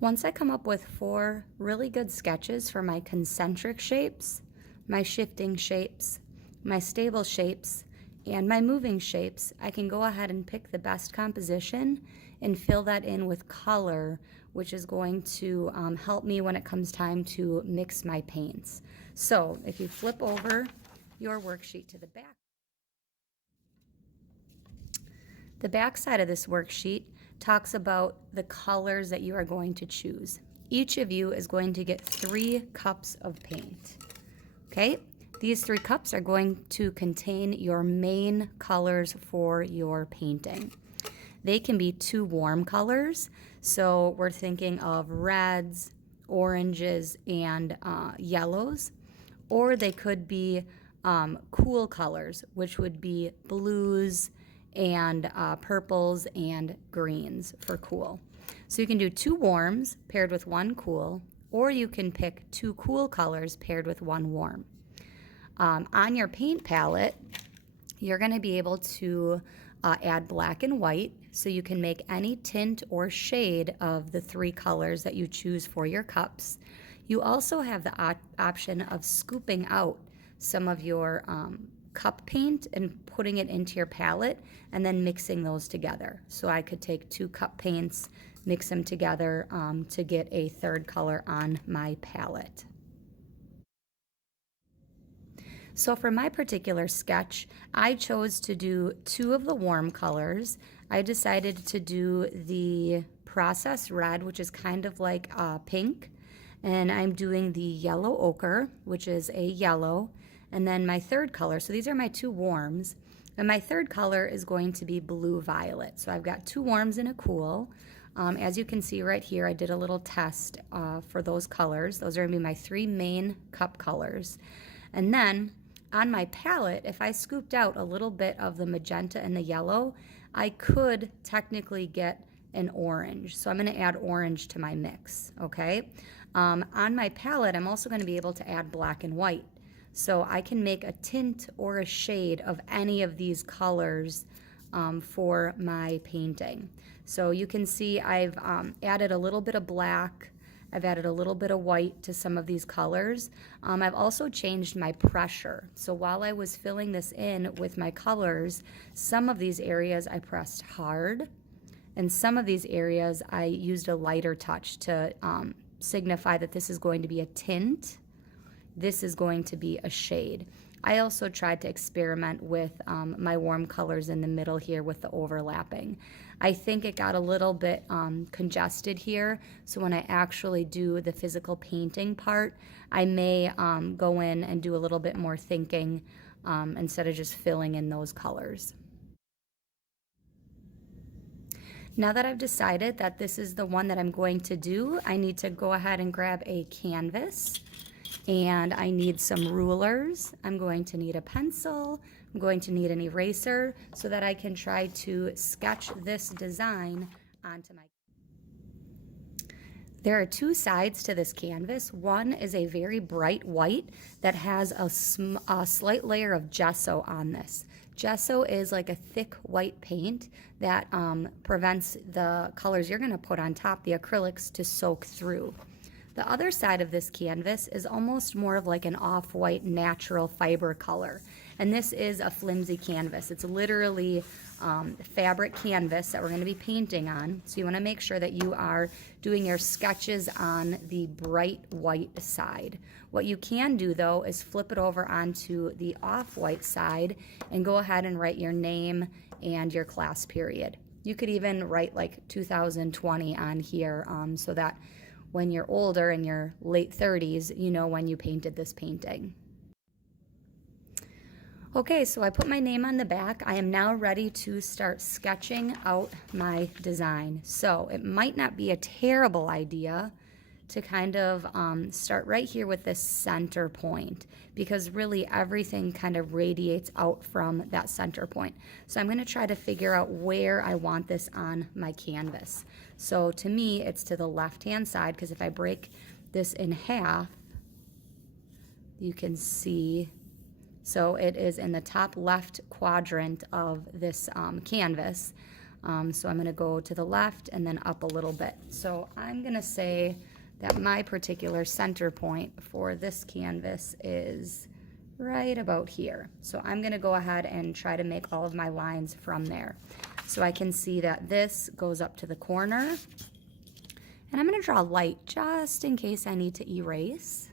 Once I come up with 4 really good sketches for my concentric shapes, my shifting shapes, my stable shapes, and my moving shapes, I can go ahead and pick the best composition and fill that in with color, which is going to help me when it comes time to mix my paints. So if you flip over your worksheet to the back side of this worksheet talks about the colors that you are going to choose. Each of you is going to get 3 cups of paint. Okay? These 3 cups are going to contain your main colors for your painting. They can be 2 warm colors, so we're thinking of reds, oranges, and yellows, or they could be cool colors, which would be blues and purples and greens for cool. So you can do 2 warms paired with 1 cool, or you can pick 2 cool colors paired with 1 warm. On your paint palette, you're going to be able to add black and white, so you can make any tint or shade of the 3 colors that you choose for your cups. You also have the option of scooping out some of your cup paint and putting it into your palette and then mixing those together. So I could take 2 cup paints, mix them together to get a 3rd color on my palette. So for my particular sketch, I chose to do 2 of the warm colors. I decided to do the processed red, which is kind of like pink, and I'm doing the yellow ochre, which is a yellow, and then my 3rd color, so these are my 2 warms, and my 3rd color is going to be blue violet. So I've got 2 warms and a cool. As you can see right here, I did a little test for those colors. Those are going to be my 3 main cup colors. And then on my palette, if I scooped out a little bit of the magenta and the yellow, I could technically get an orange. So I'm going to add orange to my mix, okay? On my palette, I'm also going to be able to add black and white. So I can make a tint or a shade of any of these colors for my painting. So you can see I've added a little bit of black, I've added a little bit of white to some of these colors. I've also changed my pressure. So while I was filling this in with my colors, some of these areas I pressed hard, and some of these areas I used a lighter touch to signify that this is going to be a tint, this is going to be a shade. I also tried to experiment with my warm colors in the middle here with the overlapping. I think it got a little bit congested here, so when I actually do the physical painting part, I may go in and do a little bit more thinking instead of just filling in those colors. Now that I've decided that this is the one that I'm going to do, I need to go ahead and grab a canvas. And I need some rulers. I'm going to need a pencil. I'm going to need an eraser so that I can try to sketch this design onto my. There are 2 sides to this canvas. One is a very bright white that has a slight layer of gesso on this. Gesso is like a thick white paint that prevents the colors you're going to put on top, the acrylics, to soak through. The other side of this canvas is almost more of like an off-white natural fiber color. And this is a flimsy canvas. It's literally fabric canvas that we're going to be painting on. So you want to make sure that you are doing your sketches on the bright white side. What you can do though is flip it over onto the off-white side and go ahead and write your name and your class period. You could even write like 2020 on here so that when you're older, in your late 30s, you know when you painted this painting. Okay, so I put my name on the back. I am now ready to start sketching out my design. So it might not be a terrible idea to kind of start right here with this center point, because really everything kind of radiates out from that center point. So I'm going to try to figure out where I want this on my canvas. So to me, it's to the left-hand side, because if I break this in half, you can see, so it is in the top left quadrant of this canvas. So I'm gonna go to the left and then up a little bit. So I'm gonna say that my particular center point for this canvas is right about here. So I'm gonna go ahead and try to make all of my lines from there. So I can see that this goes up to the corner. And I'm gonna draw light just in case I need to erase.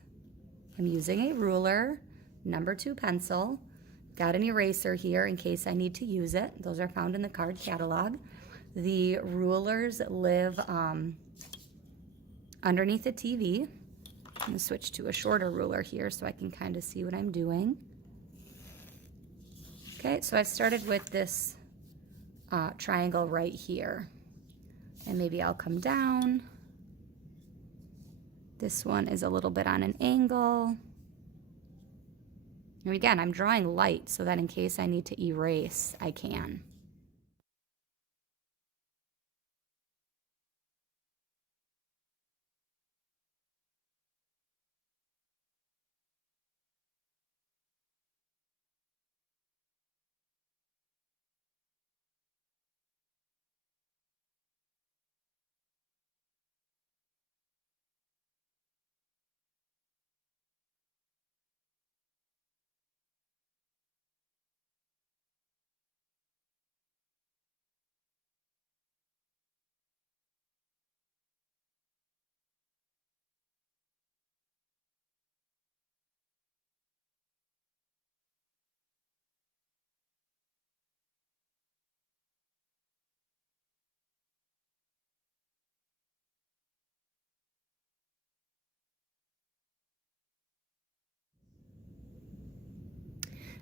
I'm using a ruler, number 2 pencil. Got an eraser here in case I need to use it. Those are found in the card catalog. The rulers live underneath the TV. I'm gonna switch to a shorter ruler here so I can kind of see what I'm doing. Okay, so I've started with this triangle right here. And maybe I'll come down. This one is a little bit on an angle. And again, I'm drawing light so that in case I need to erase, I can.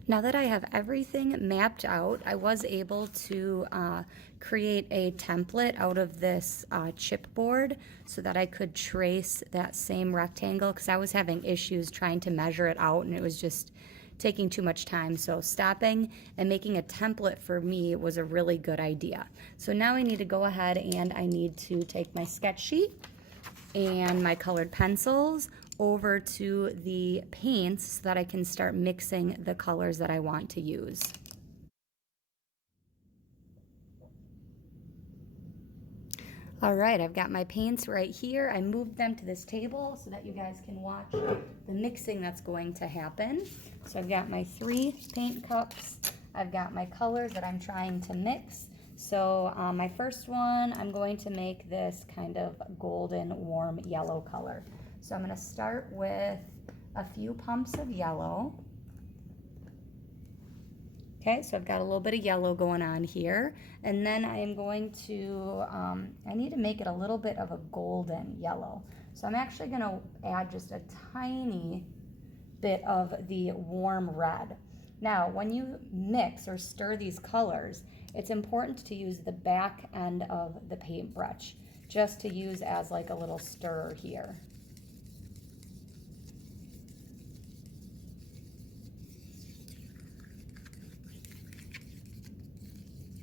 Now that I have everything mapped out, I was able to create a template out of this chipboard so that I could trace that same rectangle because I was having issues trying to measure it out and it was just taking too much time. So stopping and making a template for me was a really good idea. So now I need to go ahead and I need to take my sketch sheet and my colored pencils over to the paints so that I can start mixing the colors that I want to use. All right, I've got my paints right here. I moved them to this table so that you guys can watch the mixing that's going to happen. So I've got my 3 paint cups. I've got my colors that I'm trying to mix. So my first one, I'm going to make this kind of golden warm yellow color. So I'm going to start with a few pumps of yellow. Okay, so I've got a little bit of yellow going on here. And then I am going to, I need to make it a little bit of a golden yellow. So I'm actually going to add just a tiny bit of the warm red. Now, when you mix or stir these colors, it's important to use the back end of the paintbrush, just to use as like a little stirrer here.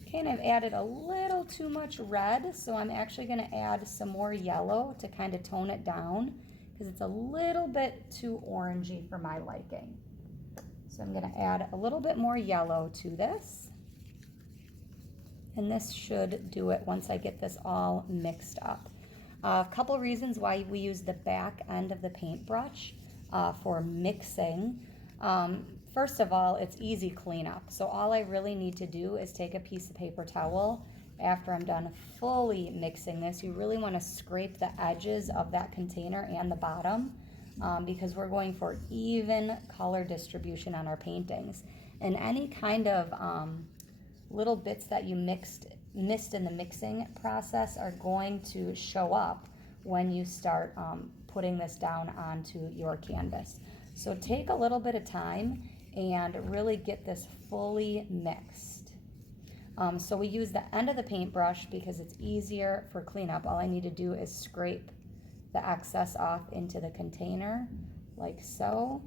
Okay, and I've added a little too much red, so I'm actually going to add some more yellow to kind of tone it down because it's a little bit too orangey for my liking. So I'm going to add a little bit more yellow to this. And this should do it once I get this all mixed up. A couple reasons why we use the back end of the paintbrush for mixing. First of all, it's easy cleanup. So all I really need to do is take a piece of paper towel after I'm done fully mixing this. You really want to scrape the edges of that container and the bottom because we're going for even color distribution on our paintings. And any kind of little bits that you missed in the mixing process are going to show up when you start putting this down onto your canvas. So take a little bit of time and really get this fully mixed. So we use the end of the paintbrush because it's easier for cleanup. All I need to do is scrape the excess off into the container like so.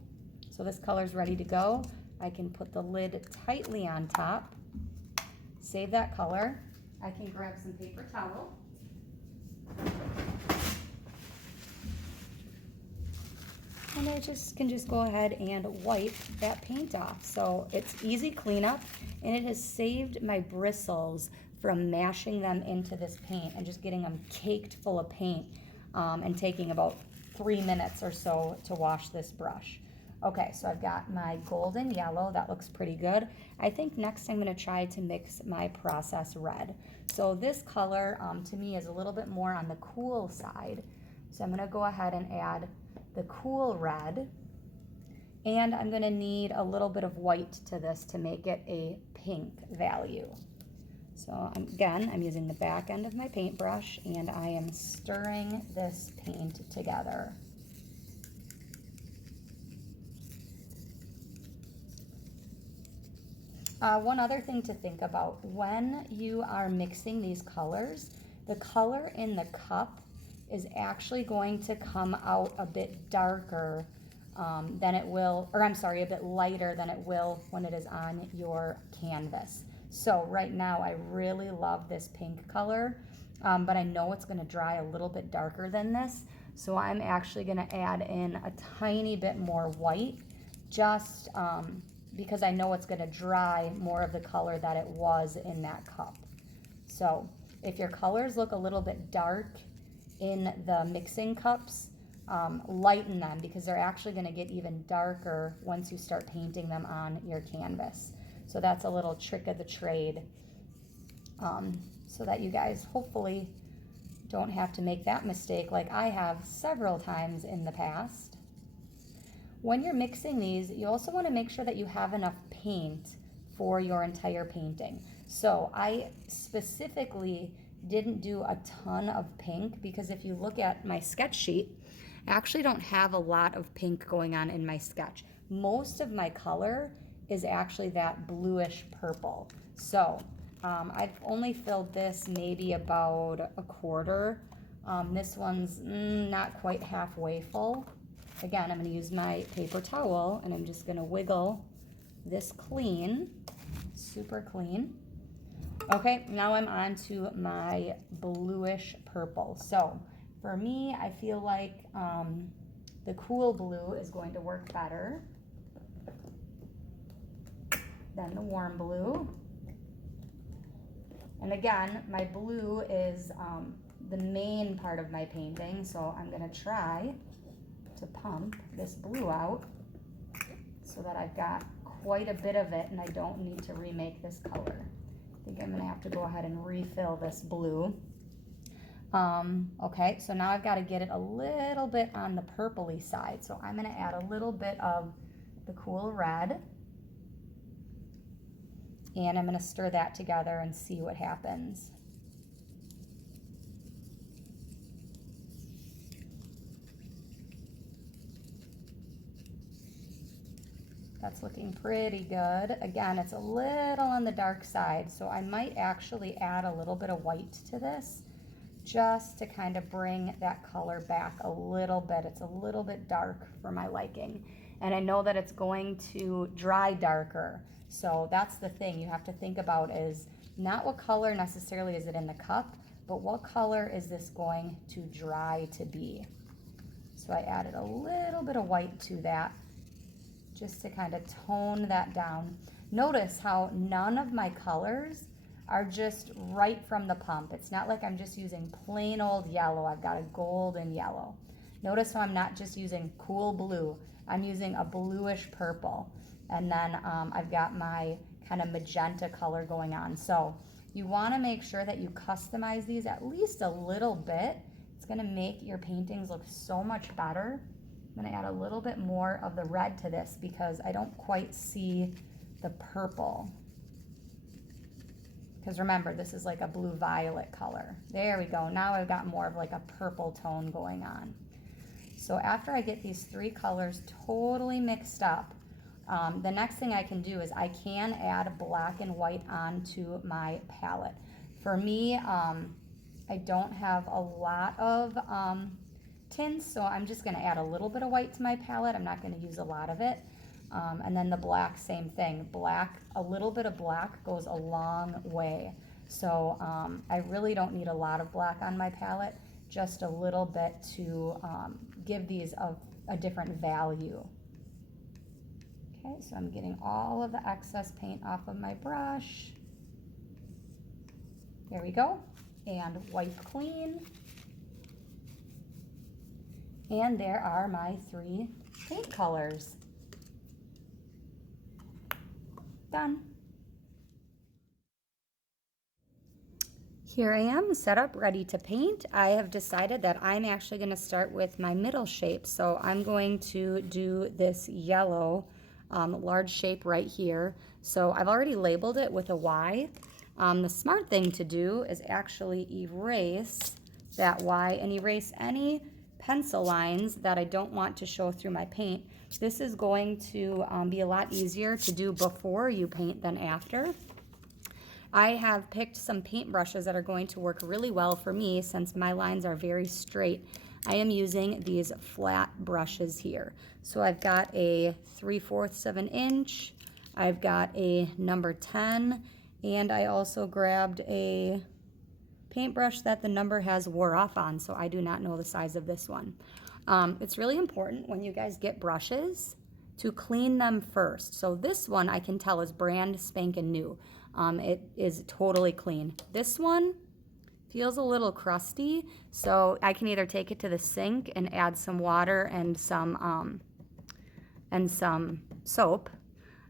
So this color's ready to go. I can put the lid tightly on top, save that color. I can grab some paper towel. And I can just go ahead and wipe that paint off. So it's easy cleanup and it has saved my bristles from mashing them into this paint and just getting them caked full of paint, and taking about 3 minutes or so to wash this brush. Okay, so I've got my golden yellow. That looks pretty good. I think next I'm going to try to mix my process red. So this color to me is a little bit more on the cool side. So I'm going to go ahead and add the cool red. And I'm going to need a little bit of white to this to make it a pink value. So again, I'm using the back end of my paintbrush and I am stirring this paint together. One other thing to think about, when you are mixing these colors, the color in the cup is actually going to come out a bit darker than it will, or I'm sorry, a bit lighter than it will when it is on your canvas. So right now I really love this pink color, but I know it's going to dry a little bit darker than this. So I'm actually going to add in a tiny bit more white, just because I know it's going to dry more of the color that it was in that cup. So if your colors look a little bit dark in the mixing cups, lighten them, because they're actually going to get even darker once you start painting them on your canvas. So that's a little trick of the trade, so that you guys hopefully don't have to make that mistake like I have several times in the past. When you're mixing these, you also want to make sure that you have enough paint for your entire painting. So I specifically didn't do a ton of pink, because if you look at my sketch sheet, I actually don't have a lot of pink going on in my sketch. Most of my color is actually that bluish purple. So I've only filled this maybe about a quarter. This one's not quite halfway full. Again, I'm going to use my paper towel and I'm just going to wiggle this clean, super clean. Okay, now I'm on to my bluish purple. So for me, I feel like the cool blue is going to work better than the warm blue. And again, my blue is the main part of my painting, so I'm going to try to pump this blue out so that I've got quite a bit of it and I don't need to remake this color. I think I'm going to have to go ahead and refill this blue. Okay, so now I've got to get it a little bit on the purpley side, so I'm going to add a little bit of the cool red, and I'm going to stir that together and see what happens. That's looking pretty good. Again, it's a little on the dark side, so I might actually add a little bit of white to this just to kind of bring that color back a little bit. It's a little bit dark for my liking. And I know that it's going to dry darker. So that's the thing you have to think about, is not what color necessarily is it in the cup, but what color is this going to dry to be. So I added a little bit of white to that, just to kind of tone that down. Notice how none of my colors are just right from the pump. It's not like I'm just using plain old yellow. I've got a golden yellow. Notice how I'm not just using cool blue. I'm using a bluish purple. And then I've got my kind of magenta color going on. So you want to make sure that you customize these at least a little bit. It's going to make your paintings look so much better. I'm going to add a little bit more of the red to this because I don't quite see the purple. Because remember, this is like a blue-violet color. There we go. Now I've got more of like a purple tone going on. So after I get these three colors totally mixed up, the next thing I can do is I can add black and white onto my palette. For me, I don't have a lot of tints, so I'm just going to add a little bit of white to my palette. I'm not going to use a lot of it. And then the black, same thing. Black, a little bit of black goes a long way. So I really don't need a lot of black on my palette, just a little bit to give these a different value. Okay, so I'm getting all of the excess paint off of my brush. There we go. And wipe clean. And there are my 3 paint colors. Done. Here I am, set up, ready to paint. I have decided that I'm actually going to start with my middle shape. So I'm going to do this yellow large shape right here. So I've already labeled it with a Y. The smart thing to do is actually erase that Y and erase any pencil lines that I don't want to show through my paint. This is going to be a lot easier to do before you paint than after. I have picked some paint brushes that are going to work really well for me since my lines are very straight. I am using these flat brushes here. So I've got a 3/4 of an inch, I've got a number 10, and I also grabbed a paintbrush that the number has wore off on, so I do not know the size of this one. It's really important when you guys get brushes to clean them first. So this one I can tell is brand spanking new. It is totally clean. This one feels a little crusty, so I can either take it to the sink and add some water and some soap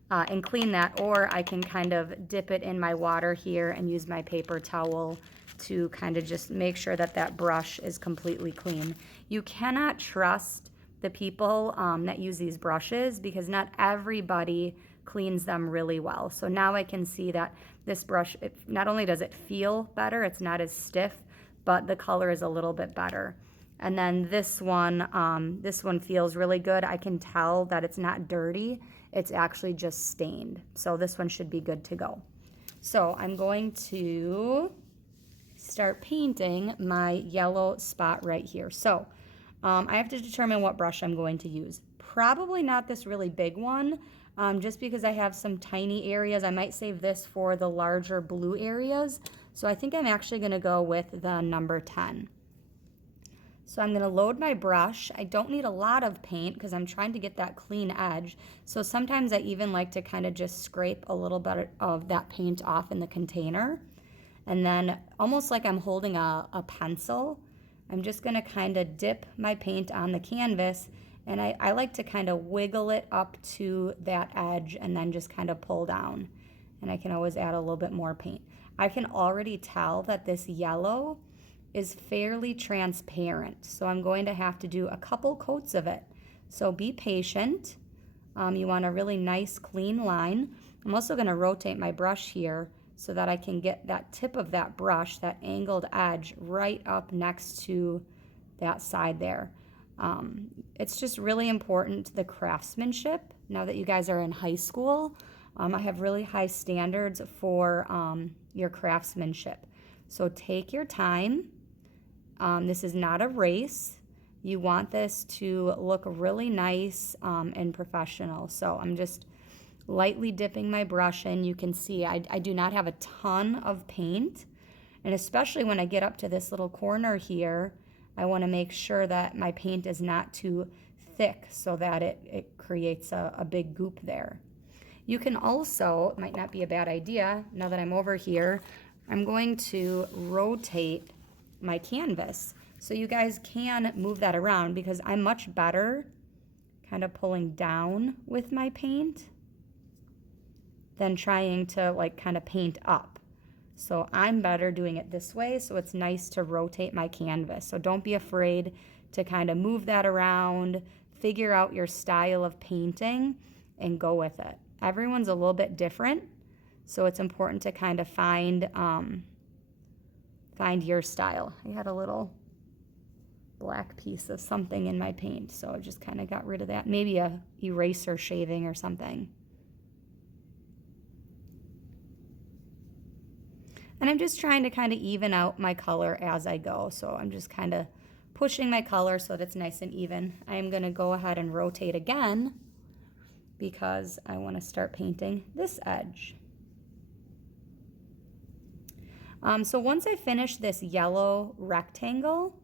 and clean that, or I can kind of dip it in my water here and use my paper towel to kind of just make sure that that brush is completely clean. You cannot trust the people that use these brushes because not everybody cleans them really well. So now I can see that this brush, not only does it feel better, it's not as stiff, but the color is a little bit better. And then this one feels really good. I can tell that it's not dirty. It's actually just stained. So this one should be good to go. So I'm going to start painting my yellow spot right here. So I have to determine what brush I'm going to use. Probably not this really big one, just because I have some tiny areas. I might save this for the larger blue areas. So I think I'm actually going to go with the number 10. So I'm going to load my brush. I don't need a lot of paint because I'm trying to get that clean edge. So sometimes I even like to kind of just scrape a little bit of that paint off in the container. And then almost like I'm holding a pencil, I'm just going to kind of dip my paint on the canvas, and I like to kind of wiggle it up to that edge and then just kind of pull down. And I can always add a little bit more paint. I can already tell that this yellow is fairly transparent, so I'm going to have to do a couple coats of it. So be patient. You want a really nice clean line. I'm also going to rotate my brush here so that I can get that tip of that brush, that angled edge, right up next to that side there. It's just really important, the craftsmanship. Now that you guys are in high school, I have really high standards for your craftsmanship. So take your time. This is not a race. You want this to look really nice and professional. So I'm just lightly dipping my brush in. You can see I do not have a ton of paint. And especially when I get up to this little corner here, I want to make sure that my paint is not too thick so that it creates a big goop there. You can also, it might not be a bad idea, now that I'm over here, I'm going to rotate my canvas. So you guys can move that around because I'm much better kind of pulling down with my paint than trying to like kind of paint up. So I'm better doing it this way, so it's nice to rotate my canvas. So don't be afraid to kind of move that around, figure out your style of painting, and go with it. Everyone's a little bit different, so it's important to kind of find your style. I had a little black piece of something in my paint, so I just kind of got rid of that. Maybe a eraser shaving or something. And I'm just trying to kind of even out my color as I go. So I'm just kind of pushing my color so that it's nice and even. I'm going to go ahead and rotate again because I want to start painting this edge. So once I finish this yellow rectangle,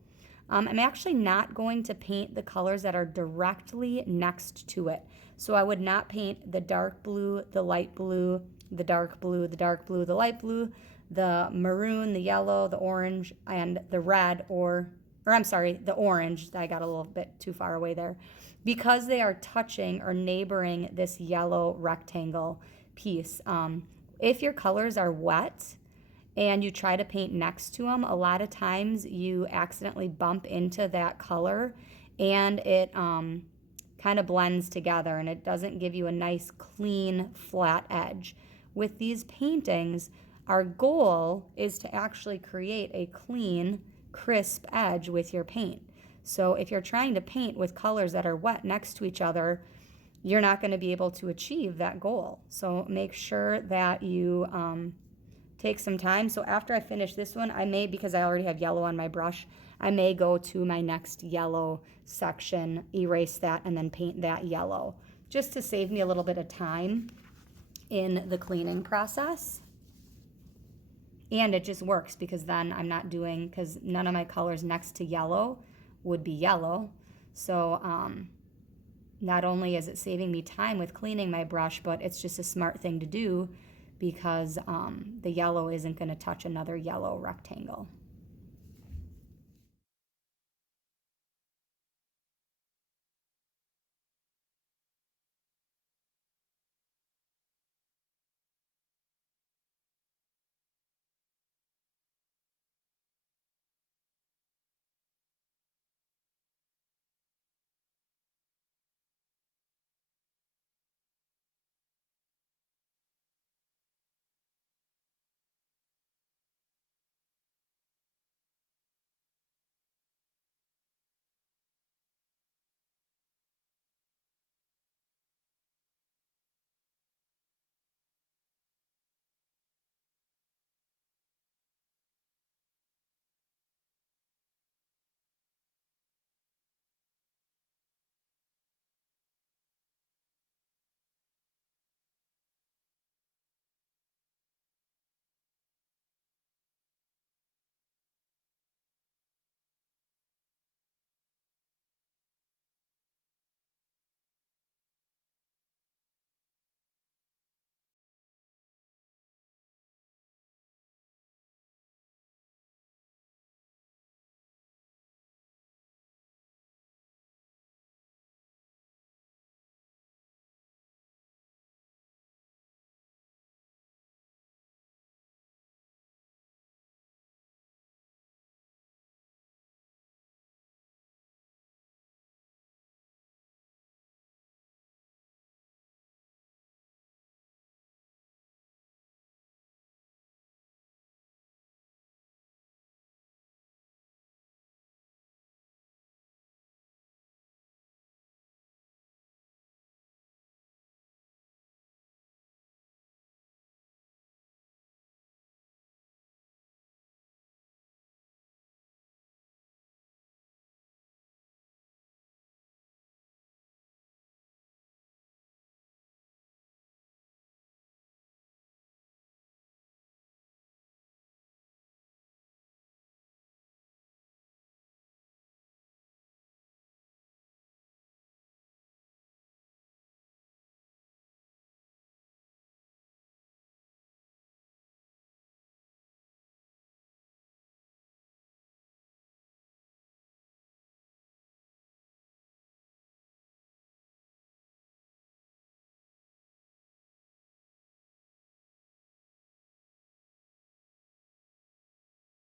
I'm actually not going to paint the colors that are directly next to it. So I would not paint the dark blue, the light blue, the dark blue, the dark blue, the light blue, the maroon, the yellow, the orange, and the red, or I'm sorry, the orange. I got a little bit too far away there. Because they are touching or neighboring this yellow rectangle piece. If your colors are wet, and you try to paint next to them, a lot of times you accidentally bump into that color and it kind of blends together and it doesn't give you a nice clean flat edge. With these paintings, our goal is to actually create a clean, crisp edge with your paint. So if you're trying to paint with colors that are wet next to each other, you're not going to be able to achieve that goal. So make sure that you take some time. So after I finish this one, I may, because I already have yellow on my brush, I may go to my next yellow section, erase that, and then paint that yellow, just to save me a little bit of time in the cleaning process. And it just works because then I'm not doing, because none of my colors next to yellow would be yellow. So not only is it saving me time with cleaning my brush, but it's just a smart thing to do because the yellow isn't going to touch another yellow rectangle.